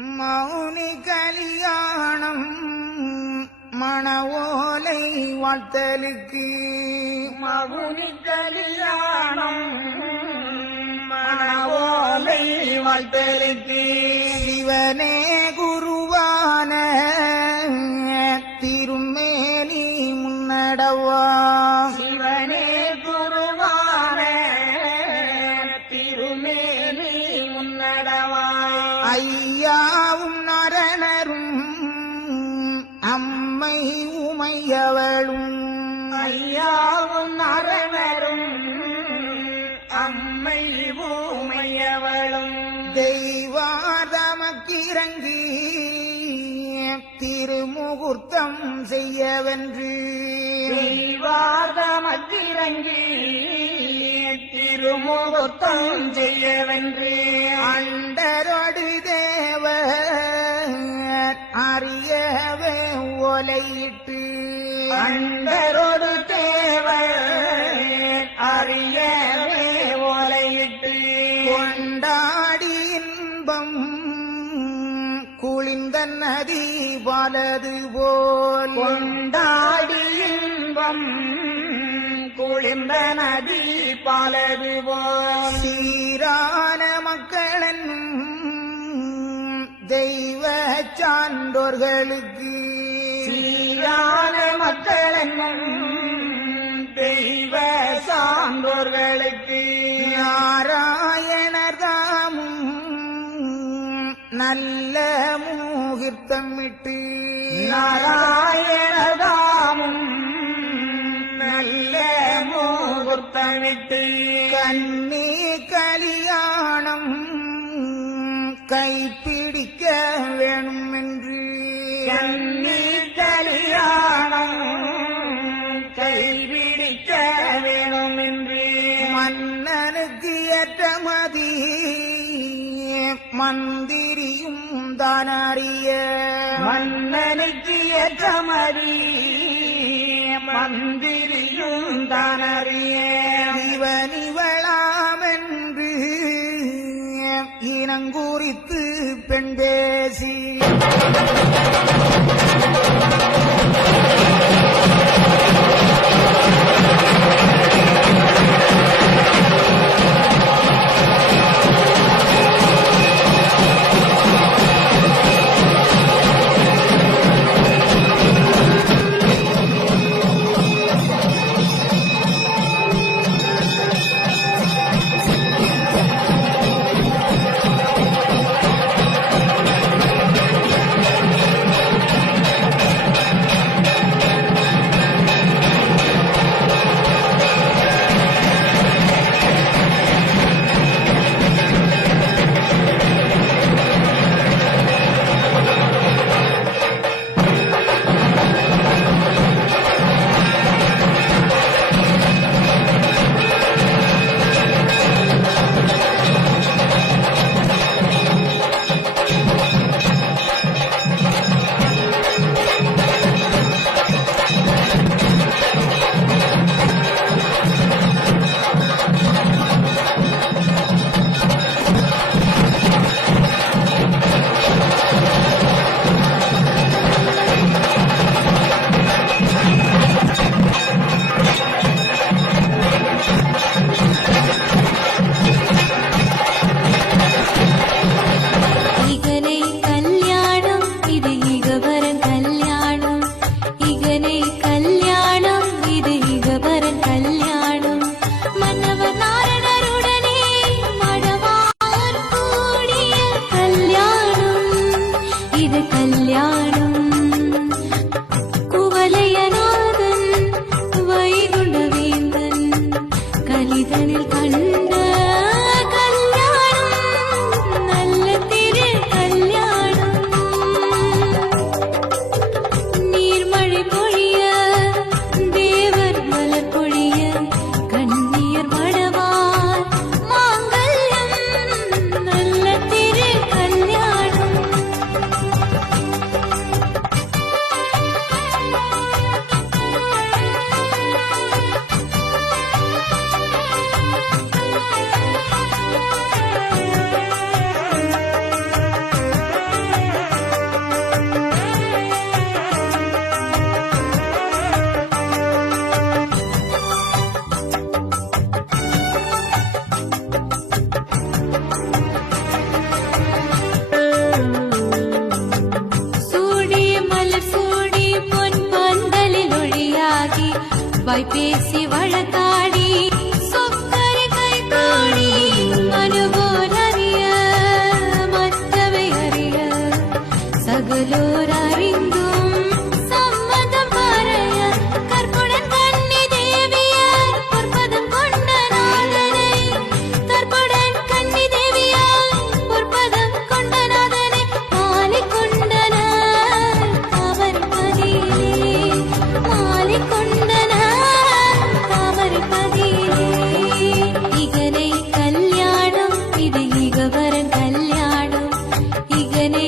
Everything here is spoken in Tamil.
மௌனி கல்யாணம் மணவோலை வாழ்த்தலுக்கு மவுனி கல்யாணம் மணவோலை வாழ்த்தலுக்கு சிவனே குருவான திருமேனி முன்னடவா சிவனே குருவான திருமேனி முன்னடவா ஐயாவும் நரணரும் அம்மை உமையவளும் ஐயாவும் அரணரும் அம்மை ஊமையவளும் தெய்வாதமக்கிறங்கி திருமுகூர்த்தம் செய்யவென்று தெய்வாதமக்கிறங்கி திருமுகூர்த்தம் செய்யவென்று அண்டரோடு தேவர் அறியவே ஒலையிட்டு அண்டரோடு தேவர் அறியவே ஓலையிட்டு கொண்டாடி இன்பம் குளிர்ந்த நதி பாலது போல் கொண்டாடி இன்பம் குளிர்ந்த நதி பாலது போல் சீரான மக்களென்னும் தெய்வ சான்றோர்களுக்கு சீரான மக்களென்னும் தெய்வ சான்றோர்களுக்கு நாராயணர் தாமும் நல்ல முகூர்த்தமிட்டு நாராயணதாமும் நல்ல முகூர்த்தமிட்டு கண்ணி கல்யாணம் கைப்பிடிக்க வேணும் என்று கண்ணி கல்யாணம் கைபிடிக்க வேணும் என்று மன்னனுக்கு ஏற்ற மதி மந்திரியும் தானறிய மன்னனுக்கு ஏற்றமதி மந்திரியும் தானறிய இவனிவளாமென்று இனங்குறித்து பெண் பேசி வாய்ப்பேசி வழக்காடி சொக்கரை கைத்தாடி மனுவோர் அறிய மற்றவை அறிய சகலோர் அறிந்தும் சம்மதம் மறைய கற்புடன் கன்னி தேவியர் பொற்பதம் கொண்ட நாதனை கற்புடன் கன்னி தேவியர் பொற்பதம் கொண்ட நாதனை மாலை கொண்டனர் அவர் பதிலே மாலை கொண்டனர் அவர் பதிலே இகனை கல்யாணம் இது இகவரன் கல்யாணம் இகனை